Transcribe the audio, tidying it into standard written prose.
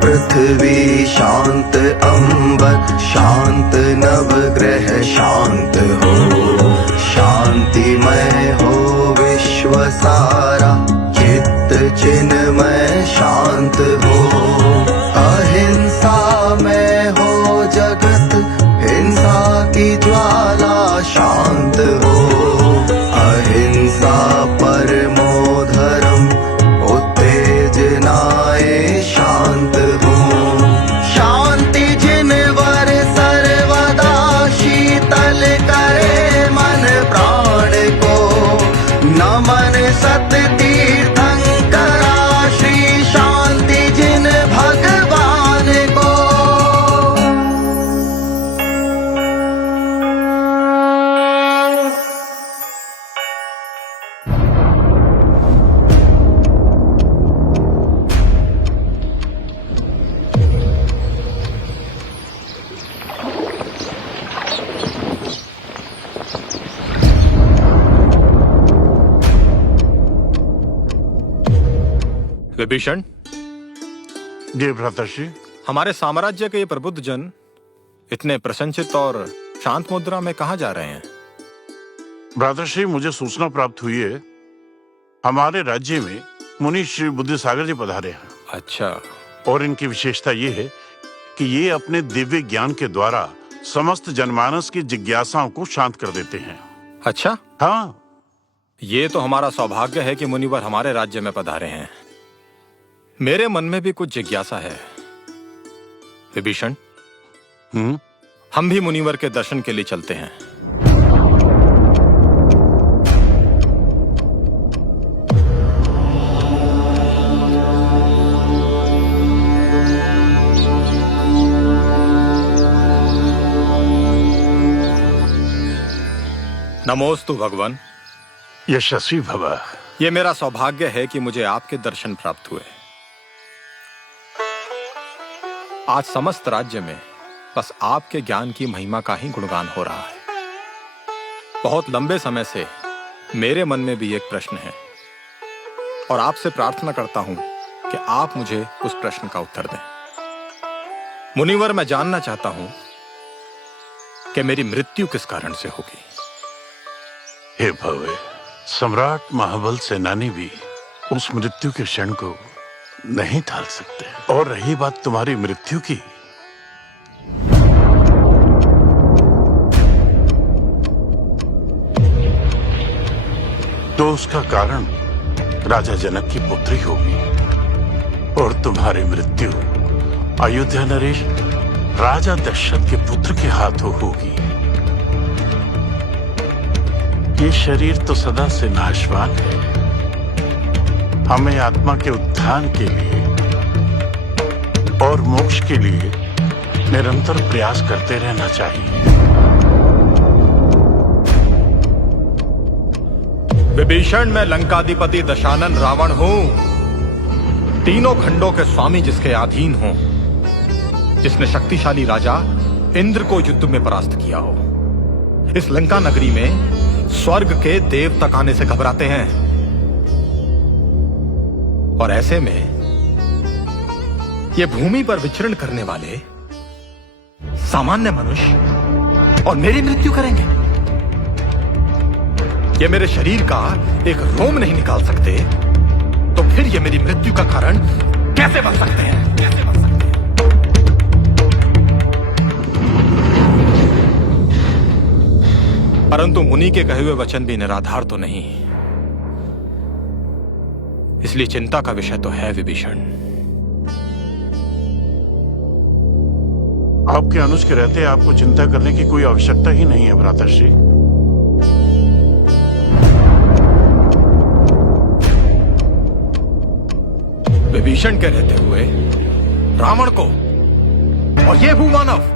पृथ्वी शांत अंबर शांत नवग्रह शांत हो, शांतिमय हो विश्व सारा, चित्त चिन्मय शांत हो, अहिंसा में हो जगत, हिंसा की ज्वाला शांत हो, अहिंसा परमो धर्म उत्तेजनाए शांत हो, शांति जिनवर सर्वदा शीतल करे मन प्राण को, नमन सत तीर्थंकरा श्री शांति जिन भगवान को। विभीषण जी भ्राताश्री। हमारे साम्राज्य के ये प्रबुद्ध जन इतने प्रसन्नचित्त और शांत मुद्रा में कहाँ जा रहे हैं? भ्राताश्री, मुझे सूचना प्राप्त हुई है हमारे राज्य में मुनि श्री बुद्धिसागर जी पधारे हैं। अच्छा। और इनकी विशेषता ये है कि ये अपने दिव्य ज्ञान के द्वारा समस्त जनमानस की जिज्ञासाओं को शांत कर देते हैं। अच्छा? हाँ। ये तो हमारा सौभाग्य है कि मुनिवर हमारे राज्य में पधारे हैं। मेरे मन में भी कुछ जिज्ञासा है विभीषण। हम भी मुनिवर के दर्शन के लिए चलते हैं। नमोस्तु भगवान। यशस्वी भव। ये मेरा सौभाग्य है कि मुझे आपके दर्शन प्राप्त हुए। आज समस्त राज्य में बस आपके ज्ञान की महिमा का ही गुणगान हो रहा है। बहुत लंबे समय से मेरे मन में भी एक प्रश्न है और आपसे प्रार्थना करता हूं कि आप मुझे उस प्रश्न का उत्तर दें। मुनिवर, मैं जानना चाहता हूं कि मेरी मृत्यु किस कारण से होगी। हे भवे, सम्राट महाबल सेनानी भी उस मृत्यु के क्षण को नहीं टाल सकते। और रही बात तुम्हारी मृत्यु की, तो उसका कारण राजा जनक की पुत्री होगी और तुम्हारी मृत्यु अयोध्या नरेश राजा दशरथ के पुत्र के हाथों होगी। ये शरीर तो सदा से नाशवान है। हमें आत्मा के उत्थान के लिए और मोक्ष के लिए निरंतर प्रयास करते रहना चाहिए। विभीषण, मैं लंकाधिपति दशानन रावण हूं, तीनों खंडों के स्वामी जिसके अधीन हूं, जिसने शक्तिशाली राजा इंद्र को युद्ध में परास्त किया हो। इस लंका नगरी में स्वर्ग के देव तक आने से घबराते हैं और ऐसे में ये भूमि पर विचरण करने वाले सामान्य मनुष्य और मेरी मृत्यु करेंगे। ये मेरे शरीर का एक रोम नहीं निकाल सकते, तो फिर ये मेरी मृत्यु का कारण कैसे बन सकते हैं? परंतु मुनि के कहे हुए वचन भी निराधार तो नहीं, इसलिए चिंता का विषय तो है विभीषण। आपके अनुज के रहते आपको चिंता करने की कोई आवश्यकता ही नहीं है भ्राताश्री। विभीषण के रहते हुए रावण को और ये भूमानव